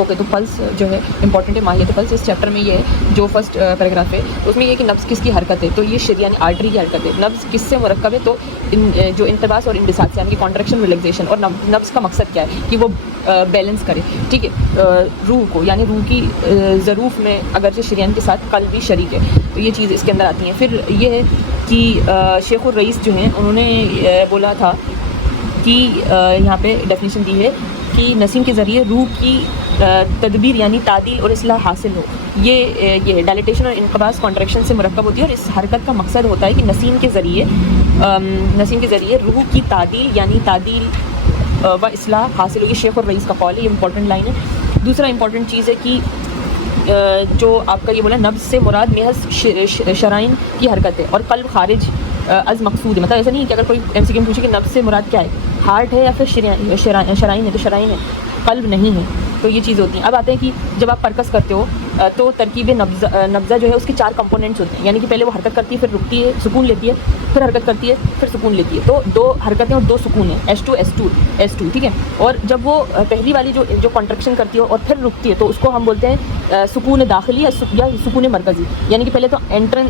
Okay, तो pulse जो है इंपॉर्टेंट है, मान लेते पल्स इस चैप्टर में ये है जो फर्स्ट पैराग्राफ है, तो उसमें ये कि नब्ज़ किसकी हरकत है, तो ये शरीर यानी आर्टरी की हरकत है। नब्ज़ किससे मुरक्कब है, तो जो इंतबास और इंबिसात से यानी कि कॉन्ट्रैक्शन रिलैक्सेशन, और नब्ज़ का मकसद क्या है कि वो बैलेंस करे, ठीक है, रूह को, यानी रूह की ज़रूफ में अगरचे शरीयान के साथ कल्ब भी शरीक है, तो ये चीज़ इसके अंदर आती है। फिर ये है कि शेखुर रईस जो हैं उन्होंने बोला था कि यहाँ पे डेफिनेशन दी है कि नसीम के ज़रिए रूह की तदबीर यानी तादील और इस्लाह हासिल हो। ये डायलेटेशन और इनक़बास कॉन्ट्रैक्शन से मुरक्कब होती है, और इस हरकत का मकसद होता है कि नसीम के ज़रिए रूह की तादील यानी तादील व इस्लाह हासिल हो। ये शेख और रईस का कॉल है, ये इंपॉर्टेंट लाइन है। दूसरा इंपॉर्टेंट चीज़ है कि जो आपका ये बोला नब्ज़ से मुराद महज़ शराइन की हरकत है, और कल्ब खारिज अज़ मकसूद है। मतलब ऐसा नहीं है कि अगर कोई एमसीक्यू पूछे कि नब्ज़ से मुराद क्या है, हार्ट है या फिर शराइन है, तो शराइन है, कल्ब नहीं है, तो ये चीज़ होती है। अब आते हैं कि जब आप परकस करते हो तो तरकीब नब्ज़ा जो है उसके 4 कंपोनेंट्स होते हैं, यानी कि पहले वो हरकत करती है, फिर रुकती है, सुकून लेती है, फिर हरकत करती है, फिर सुकून लेती है। तो 2 हरकतें और 2 सुकून है, S2, ठीक है। और जब वो पहली वाली जो कॉन्ट्रैक्शन करती है और फिर रुकती है, तो उसको हम बोलते हैं सुकून दाखिली या सुकून मरकज़ी, यानी कि पहले तो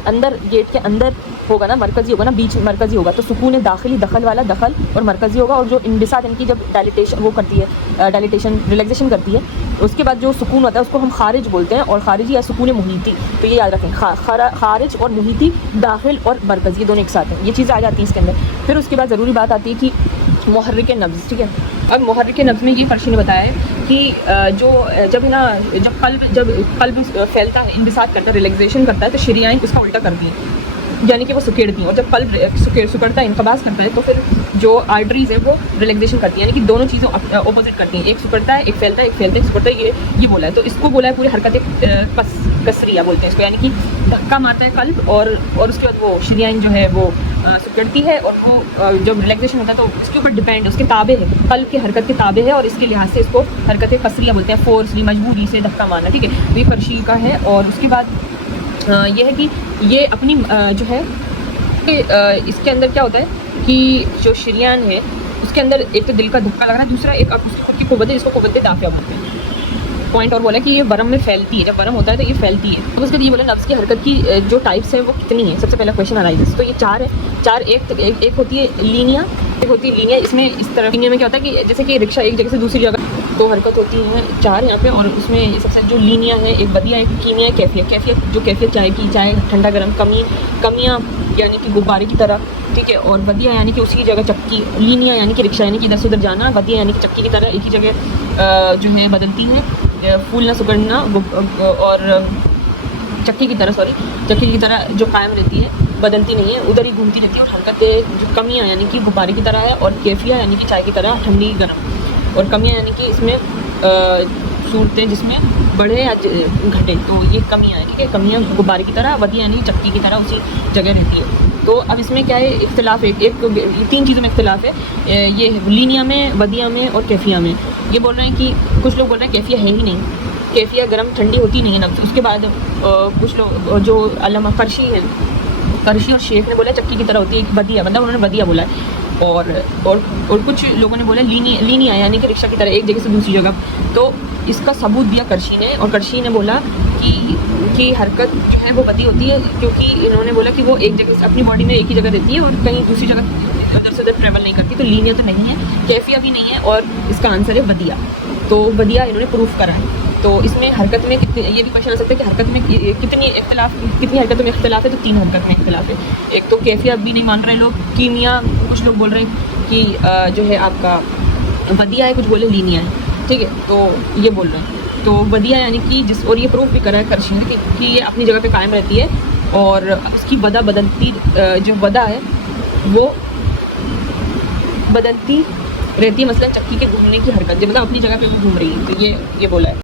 अंदर गेट के अंदर होगा ना, मरकज़ी होगा ना, बीच मरकज़ी होगा, तो सुकून दाखिली दखल वाला दखल और मरकज़ी होगा। और जो इंबिसात इनकी जब डायलिटेशन वो करती है, डायलिटेशन रिलैक्सेशन करती है, उसके बाद जो सुकून होता है उसको हम खारिज बोलते हैं, और खारिजी या सुकून मुहीती, तो ये याद रखें, खारिज और मुहीती, दाखिल और मरकज़ी, ये दोनों एक साथ हैं, ये चीज़ें आ जाती हैं इसके अंदर। फिर उसके बाद ज़रूरी बात आती है कि मुहर्रिक नब्ज़, ठीक है। अब मुहर्रिक नब्ज़ में ये फर्शी ने बताया है कि जब कल्ब फैलता है, इंबिसात करता है, रिलैक्सेशन करता है, तो शरीयाएं उसका उल्टा करती हैं, यानी कि वो सुकेड़ती हैं। और जब कल्ब सुकड़ता है, इनक़बास करता है, तो फिर जो आर्टरीज़ है वो रिलैक्सेशन करती है, यानी कि दोनों चीज़ें ऑपोजिट करती हैं, एक सुकड़ता है, एक फैलता है, एक फैलता है, एक सुकड़ता है, ये बोला है। तो इसको बोला है पूरी हरकत कसरिया बोलते हैं इसको, यानी कि धक्का मारता है कल्ब, और उसके बाद वो शरीयाएं जो है वो सुकड़ती है, और वो जब रिलैक्सेशन होता है तो उसके ऊपर डिपेंड, उसके ताबे है, कल्ब की हरकत के ताबे है, और इसके लिहाज से इसको हरकत कसरिया बोलते हैं, फोर्सली, मजबूरी से धक्का मारना, ठीक है। तो ये फर्शी का है। और उसके बाद ये है कि ये अपनी जो है इसके अंदर क्या होता है कि जो शरीयान है उसके अंदर एक तो दिल का धक्का लग रहा है, दूसरा एक उसकी खुद की कुव्वत है जिसको कुव्वत दाफ़िया बोलते हैं। पॉइंट और बोला कि ये वरम में फैलती है, जब वरम होता है तो ये फैलती है। अब उसके बाद ये बोला नब्ज़ की हरकत की जो टाइप्स हैं वो कितनी है। सबसे पहला क्वेश्चन अराइजेस, तो ये 4 है। एक होती है लीनिया, इसमें इस तरह लीनिया में क्या होता है कि जैसे कि रिक्शा एक जगह से दूसरी जगह, तो हरकत होती है 4 यहाँ पे। और उसमें सबसे जो लीनिया है, एक बदिया, एक कीमिया, कैफियत चाय ठंडा गर्म, कमियाँ यानी कि गुब्बारे की तरह, ठीक है। और वदिया यानी कि उसी जगह चक्की, लीनिया यानी कि रिक्शा यानी कि इधर से उधर जाना, वदिया यानी कि चक्की की तरह एक ही जगह जो है बदलती है, फूल ना सुगड़ना, और चक्की की तरह जो कायम रहती है, बदलती नहीं है, उधर ही घूमती रहती है। और हरकतें जो कमियाँ यानी कि गुब्बारे की तरह है, और कैफिया यानी कि चाय की तरह ठंडी गर्म, और कमियाँ यानी कि इसमें सूरतें जिसमें बढ़े या घटे, तो ये कमियाँ हैं, ठीक है। कमियाँ गुब्बारे की तरह, वदिया यानी चक्की की तरह उसी जगह रहती है। तो अब इसमें क्या है इख्तिलाफ़ है, 3 चीज़ों में इख्तिलाफ़ है, ये लीनिया में, वदिया में और कैफिया में। ये बोल रहे हैं कि कुछ लोग बोल रहे हैं कैफिया है ही नहीं, कैफिया गर्म ठंडी होती नहीं है नब्ज़। उसके बाद कुछ लोग जो अल्लामा करशी और शेख ने बोला चक्की की तरह होती है वदिया, मतलब उन्होंने वदिया बोला है। और कुछ लोगों ने बोला लीनिया यानी कि रिक्शा की तरह एक जगह से दूसरी जगह। तो इसका सबूत दिया करशी ने, और करशी ने बोला कि हरकत जो है वो वदी होती है, क्योंकि इन्होंने बोला कि वो एक जगह से अपनी बॉडी में एक ही जगह रहती है और कहीं दूसरी जगह उधर से उधर ट्रैवल नहीं करती। तो लीनिया तो नहीं है, कैफिया भी नहीं है, और इसका आंसर है वदिया। तो वदिया इन्होंने प्रूफ करा है। तो इसमें हरकत में कितने, ये भी क्वेश्चन आ सकता है कि हरकत में कितनी हरकतों में इख्तिलाफ़ है, तो 3 हरकत में इख्तिलाफ़ है। एक तो कैफिया भी नहीं मान रहे लोग, कीमिया कुछ लोग बोल रहे हैं कि जो है आपका वदिया है, कुछ बोले लीनिया है, ठीक है। तो ये बोल रहे हैं तो वदिया यानी कि और ये प्रूफ भी करा है करशी ने कि ये अपनी जगह पे कायम रहती है, और उसकी बदलती जो वदा है वो बदलती रहती है। मसलन चक्की के घूमने की हरकत, जब मतलब अपनी जगह पे वो घूम रही है, तो ये बोला है।